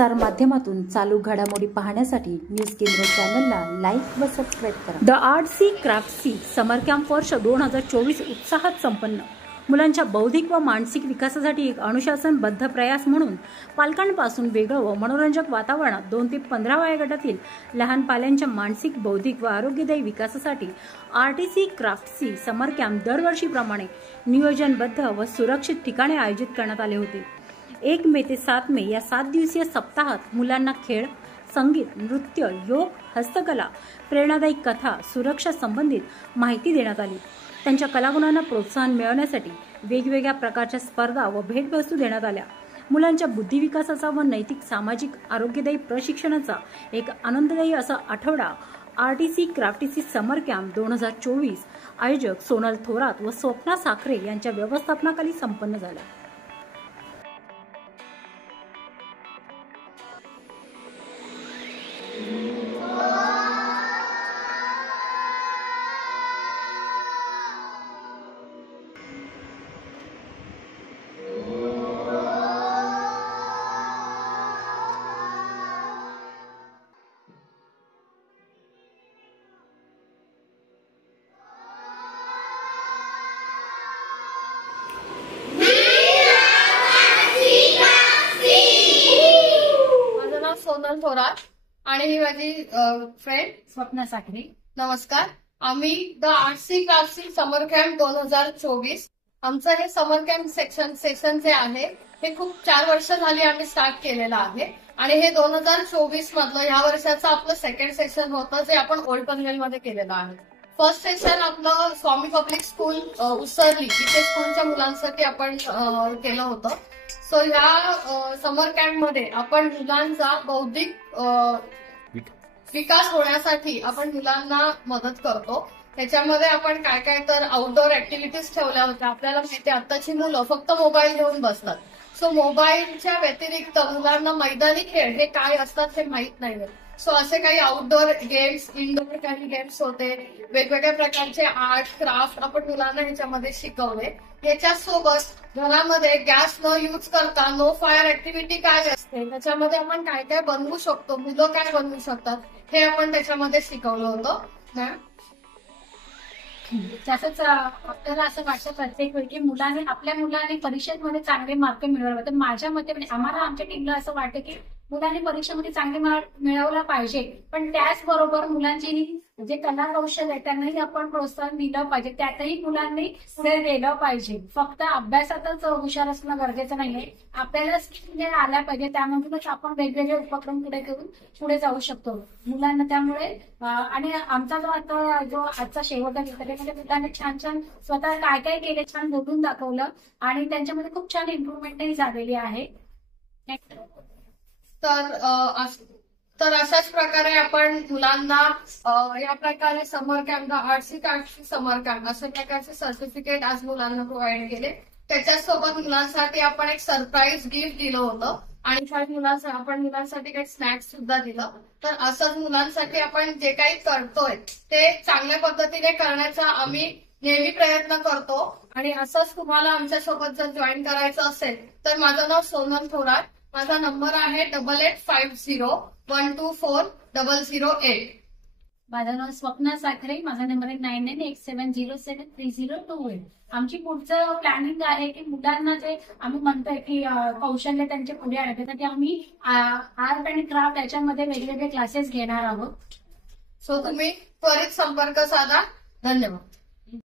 प्रसार माध्यमातून चालू घडामोडी पाहण्यासाठी न्यूज केंद्र चॅनलला लाईक व सबस्क्राईब करा। द आर्ट सी क्राफ्ट सी समर कॅम्प वर्ष 2024 उत्साहात संपन्न। मुलांच्या बौद्धिक व मानसिक विकासासाठी एक अनुशासनबद्ध प्रयास म्हणून पालकांपासून वेगळं व मनोरंजक वातावरणात 2 ते 15 वयोगटातील लहान पाल्यांच्या मानसिक, बौद्धिक व आरोग्यदायी विकासासाठी आरटीसी क्राफ्ट सी समर कॅम्प दरवर्षीप्रमाणे नियोजनबद्ध व सुरक्षित ठिकाणी आयोजित करण्यात आले होते। 1 मे ते 7 मे या 7 दिवसीय सप्ताहात मुलांना खेळ, संगीत, नृत्य, योग, हस्तकला, प्रेरणादायी कथा, सुरक्षा संबंधित माहिती देण्यात आली। त्यांच्या कलागुणांना प्रोत्साहन मिळवण्यासाठी वेगवेगळ्या प्रकारच्या स्पर्धा व भेटवस्तू देण्यात आल्या। मुलांच्या बुद्धिविकासाचा व नैतिक, सामाजिक, आरोग्यदायी प्रशिक्षणाचा एक आनंददायी असा आठवडा आरटीसी क्राफ्टसी समर कॅम्प 2024 आयोजक सोनल थोरात व स्वप्ना साखरे यांच्या व्यवस्थापनाखाली संपन्न झाला। सोनल थोरात आणि ही माझी फ्रेंड स्वप्ना साखरे। नमस्कार। आम्ही द आर्टसी क्राफ्टसी समर कॅम्प 2024 आमचं हे समर कॅम्प सेशन जे आहे हे खूप 4 वर्ष झाली आम्ही स्टार्ट केलेलं आहे आणि हे 2024 मधलं ह्या वर्षाचं आपलं सेकंड सेशन होतं जे आपण ओल्ड पनवेलमध्ये केलेलं आहे। फर्स्ट सेशन आपलं स्वामी पब्लिक स्कूल उसरली इथे स्कूलच्या मुलांसाठी आपण केलं होतं। सो ह्या समर कॅम्प मध्ये आपण मुलांचा बौद्धिक विकास होण्यासाठी आपण मुलांना मदत करतो। त्याच्यामध्ये आपण काय काय तर आउटडोअर ऍक्टिव्हिटीज ठेवल्या होत्या। आपल्याला माहिती आताची मुलं फक्त मोबाईल घेऊन बसतात। सो मोबाईलच्या व्यतिरिक्त मुलांना मैदानी खेळ हे काय असतात हे माहित नाही। सो असे काही आउटडोअर गेम्स, इनडोअर काही गेम्स होते, वेगवेगळ्या प्रकारचे आर्ट, क्राफ्ट आपण मुलांना ह्याच्यामध्ये शिकवले। याच्यासोबत घरामध्ये गॅस न यूज करता नो फायर ऍक्टिव्हिटी काय असते, त्याच्यामध्ये आपण काय काय बनवू शकतो, मुलं काय बनवू शकतात हे आपण त्याच्यामध्ये शिकवलं होतं। तसंच आपल्याला असं वाटतं प्रत्येक वेळी की आपल्या मुलांनी परीक्षेमध्ये चांगले मार्क मिळवले। तर माझ्या मते म्हणजे आम्हाला आमच्या टीमला असं वाटतं की मुलांनी परीक्षेमध्ये चांगले मार्क मिळवला पाहिजे, पण त्याचबरोबर मुलांची जे कला कौशल्य आहे त्यांनाही आपण प्रोत्साहन दिलं पाहिजे, त्यातही मुलांनी पुढे गेलं पाहिजे। फक्त अभ्यासातच हुशार असणं गरजेचं नाहीये, आपल्याला स्किल आल्या पाहिजे, त्यामधूनच आपण वेगवेगळे उपक्रम पुढे करून पुढे जाऊ शकतो मुलांना। त्यामुळे आणि आमचा जो आजचा शेवट आहे त्याच्यामध्ये मुलांनी छान छान स्वतः काय काय केले छान बोलून दाखवलं आणि त्यांच्यामध्ये खूप छान इम्प्रुव्हमेंटही झालेली आहे। तर अशाच प्रकारे आपण मुलांना या प्रकारे समर कॅम्प, आर्टसी क्राफ्टसी समर कॅम्प अशा प्रकारचे सर्टिफिकेट आज मुलांना प्रोव्हाइड केले। त्याच्यासोबत मुलांसाठी आपण एक सरप्राईज गिफ्ट दिलं होतं आणि आपण मुलांसाठी काही स्नॅक्स सुद्धा दिलं। तर असंच मुलांसाठी आपण जे काही करतोय ते चांगल्या पद्धतीने करण्याचा आम्ही नेहमी प्रयत्न करतो आणि असंच तुम्हाला आमच्यासोबत जर जॉईन करायचं असेल तर माझं नाव सोनल थोरात, माझा नंबर आहे 8850124008। माझं नाव स्वप्ना साखरे, माझा नंबर आहे 9987073028। आमची पुढचं प्लॅनिंग आहे की मुलांना जे आम्ही म्हणतोय की कौशल्य त्यांचे पुढे आणण्यासाठी आम्ही आर्ट आणि क्राफ्ट याच्यामध्ये वेगवेगळे क्लासेस घेणार आहोत। सो तुम्ही त्वरित संपर्क साधा। धन्यवाद।